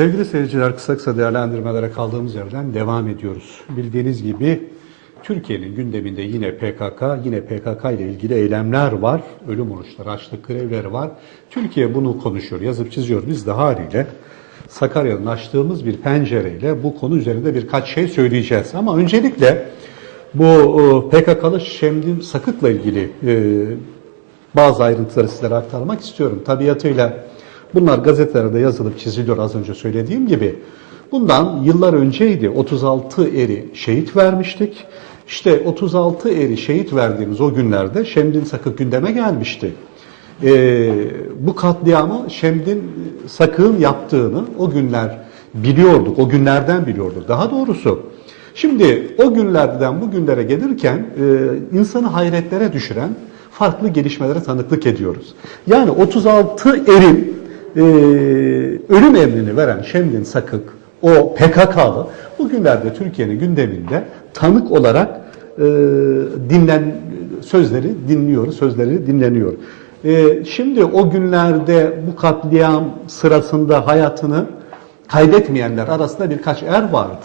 Sevgili seyirciler kısa kısa değerlendirmelere kaldığımız yerden devam ediyoruz. Bildiğiniz gibi Türkiye'nin gündeminde yine PKK, yine PKK ile ilgili eylemler var. Ölüm oruçları, açlık grevleri var. Türkiye bunu konuşuyor, yazıp çiziyor. Biz de haliyle Sakarya'nın açtığımız bir pencereyle bu konu üzerinde birkaç şey söyleyeceğiz. Ama öncelikle bu e, PKK'lı Şemdin Sakık'la ilgili e, bazı ayrıntıları sizlere aktarmak istiyorum. Tabiatıyla bunlar gazetelerde yazılıp çiziliyor az önce söylediğim gibi. Bundan yıllar önceydi 36 eri şehit vermiştik. İşte 36 eri şehit verdiğimiz o günlerde Şemdin Sakık gündeme gelmişti. Ee, bu katliamı Şemdin Sakık'ın yaptığını o günler biliyorduk, o günlerden biliyorduk. Daha doğrusu şimdi o günlerden bugünlere gelirken e, insanı hayretlere düşüren farklı gelişmelere tanıklık ediyoruz. Yani 36 erin e, ölüm emrini veren Şemdin Sakık, o PKK'lı bugünlerde Türkiye'nin gündeminde tanık olarak e, dinlen sözleri dinliyoruz, sözleri dinleniyor. E, şimdi o günlerde bu katliam sırasında hayatını kaybetmeyenler arasında birkaç er vardı.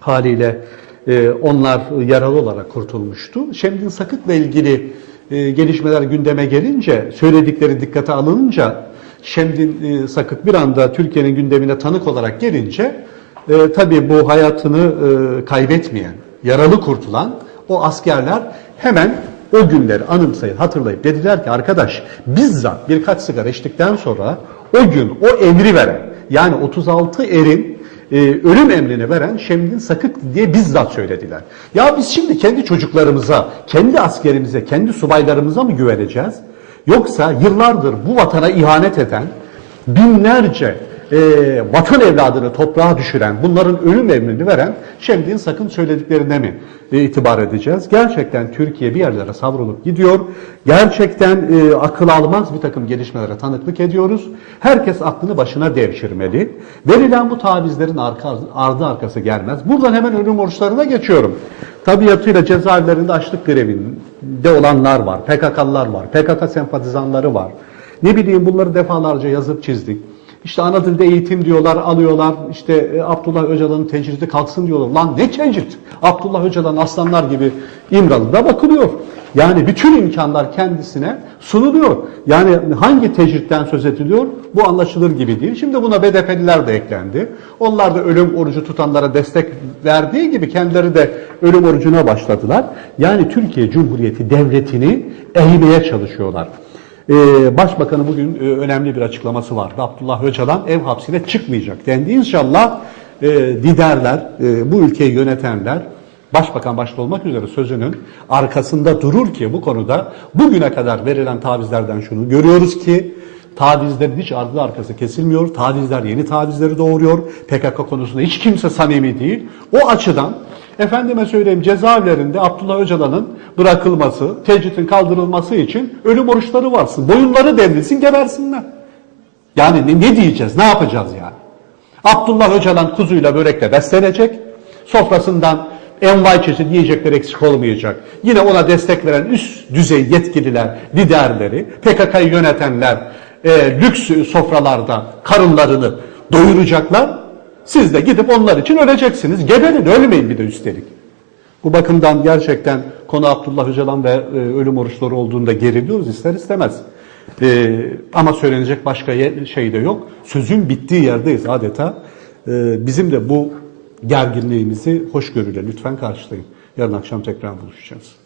Haliyle e, onlar yaralı olarak kurtulmuştu. Şemdin Sakık'la ilgili e, gelişmeler gündeme gelince, söyledikleri dikkate alınınca Şemdin e, Sakık bir anda Türkiye'nin gündemine tanık olarak gelince e, tabii bu hayatını e, kaybetmeyen, yaralı kurtulan o askerler hemen o günleri anımsayıp hatırlayıp dediler ki arkadaş bizzat birkaç sigara içtikten sonra o gün o emri veren yani 36 erin e, ölüm emrini veren Şemdin Sakık diye bizzat söylediler. Ya biz şimdi kendi çocuklarımıza, kendi askerimize, kendi subaylarımıza mı güveneceğiz? Yoksa yıllardır bu vatana ihanet eden, binlerce e, vatan evladını toprağa düşüren, bunların ölüm emrini veren Şemdin Sakın söylediklerine mi e, itibar edeceğiz? Gerçekten Türkiye bir yerlere savrulup gidiyor. Gerçekten e, akıl almaz bir takım gelişmelere tanıklık ediyoruz. Herkes aklını başına devşirmeli. Verilen bu tavizlerin arka, ardı arkası gelmez. Buradan hemen ölüm oruçlarına geçiyorum. Tabiatıyla cezaevlerinde açlık grevinde olanlar var, PKK'lılar var, PKK sempatizanları var. Ne bileyim bunları defalarca yazıp çizdik. İşte ana dilde eğitim diyorlar, alıyorlar. İşte e, Abdullah Öcalan'ın tecridi kalksın diyorlar. Lan ne tecrit? Abdullah Öcalan aslanlar gibi İmralı'da bakılıyor. Yani bütün imkanlar kendisine sunuluyor. Yani hangi tecritten söz ediliyor? Bu anlaşılır gibi değil. Şimdi buna BDP'liler de eklendi. Onlar da ölüm orucu tutanlara destek verdiği gibi kendileri de ölüm orucuna başladılar. Yani Türkiye Cumhuriyeti Devleti'ni eğmeye çalışıyorlar. Ee, Başbakanı bugün e, önemli bir açıklaması vardı. Abdullah Öcalan ev hapsine çıkmayacak dendi. İnşallah e, liderler, e, bu ülkeyi yönetenler, Başbakan başta olmak üzere sözünün arkasında durur ki bu konuda bugüne kadar verilen tavizlerden şunu görüyoruz ki tavizlerin hiç ardı arkası kesilmiyor. Tavizler yeni tavizleri doğuruyor. PKK konusunda hiç kimse samimi değil. O açıdan efendime söyleyeyim cezaevlerinde Abdullah Öcalan'ın bırakılması, tecritin kaldırılması için ölüm oruçları varsın. Boyunları devrilsin gebersinler. Yani ne, ne diyeceğiz? Ne yapacağız yani? Abdullah Öcalan kuzuyla börekle beslenecek. Sofrasından envai çeşit yiyecekler eksik olmayacak. Yine ona destek veren üst düzey yetkililer, liderleri, PKK'yı yönetenler e, lüks sofralarda karınlarını doyuracaklar. Siz de gidip onlar için öleceksiniz. Geberin, ölmeyin bir de üstelik. Bu bakımdan gerçekten konu Abdullah Öcalan ve e, ölüm oruçları olduğunda geriliyoruz ister istemez. E, ama söylenecek başka şey de yok. Sözün bittiği yerdeyiz adeta. E, bizim de bu gerginliğimizi hoşgörüyle lütfen karşılayın. Yarın akşam tekrar buluşacağız.